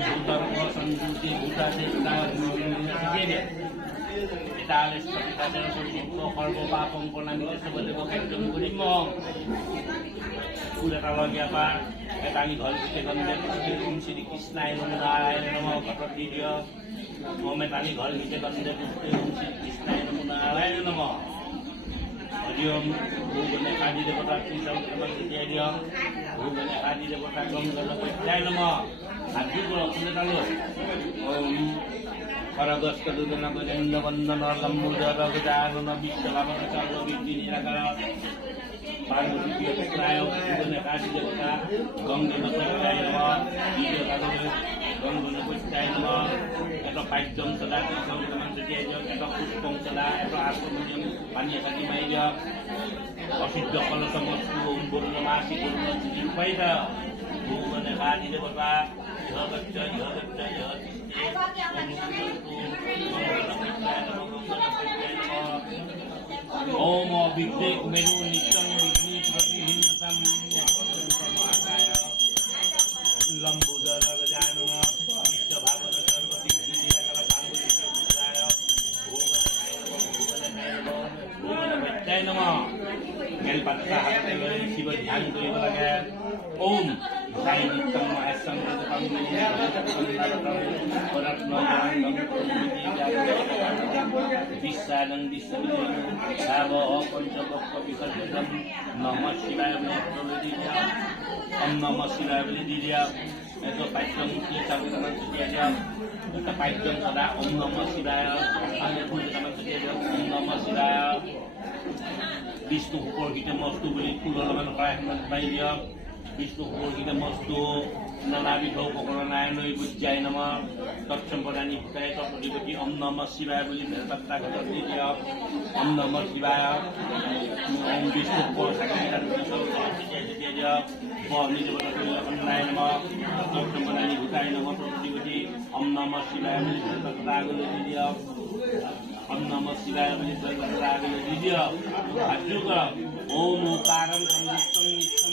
भूतर्क संस्कृति भूताचे Italis kita dalam bentuk korbo papong ponami sebagai bukan kulimong. Udah kalau dia apa? Ketani gol kita kan dia fungsi di Krishna yang mengenai nama kata dia. Momentani gol kita kan dia fungsi di Krishna yang mengenai nama. Dia bukan kadi dia kata kita kan dia. Bukan kadi dia kata kita nama. Hati kalau kita tahu. Para dos kedua nama janda bandar dalam muda raga jalan nabi selama kalau begini negara paru dia pekrayo bukan kasih dia gong dia pekrayo dia kata gong dia pekrayo atau pajong sedar gong teman sedia atau kuspong sedar atau aku macam banyak lagi macam kasih dia kalau semua umur masih umur sampai dah bukan kasih dia berapa Om Abhidhe Menu Nityam Vigni Pratihinnatam Lambudara Gajanana Vishya Bhavana Sarvati Vidya Kalapangudi Sarvadaya Bhuvana Nama Gelpatta Hatteva Shiva Dhyan Koriba Lage Om Jai Nityam Mahesam Radhapam Visadang disebut Sabo Pancabokka Visadam Namah Shivaya Belidia Om Namah Shivaya Belidia itu pajang kita bukan sedia kita pajang pada Om Namah Shivaya hanya pun kita sedia Om Namah Shivaya Vishnu Pur kita mesti beli puluhan rahmat dia Vishnu Pur kita mesti Nalabi bau pokoknya ibu jai nama Tatsambadani Bukaya Tatsambadani Om Namah Shivaya Beli Berkata Kata Dia Om Namah Shivaya Om Vishnu Pur Sakita Dia Bahwa ini juga terlalu nama Tatsambadani Bukaya nama Tatsambadani Om Namah Shivaya Beli Berkata Kata Dia Om Namah Shivaya Beli Berkata Kata Dia juga Om Karam Samyuktam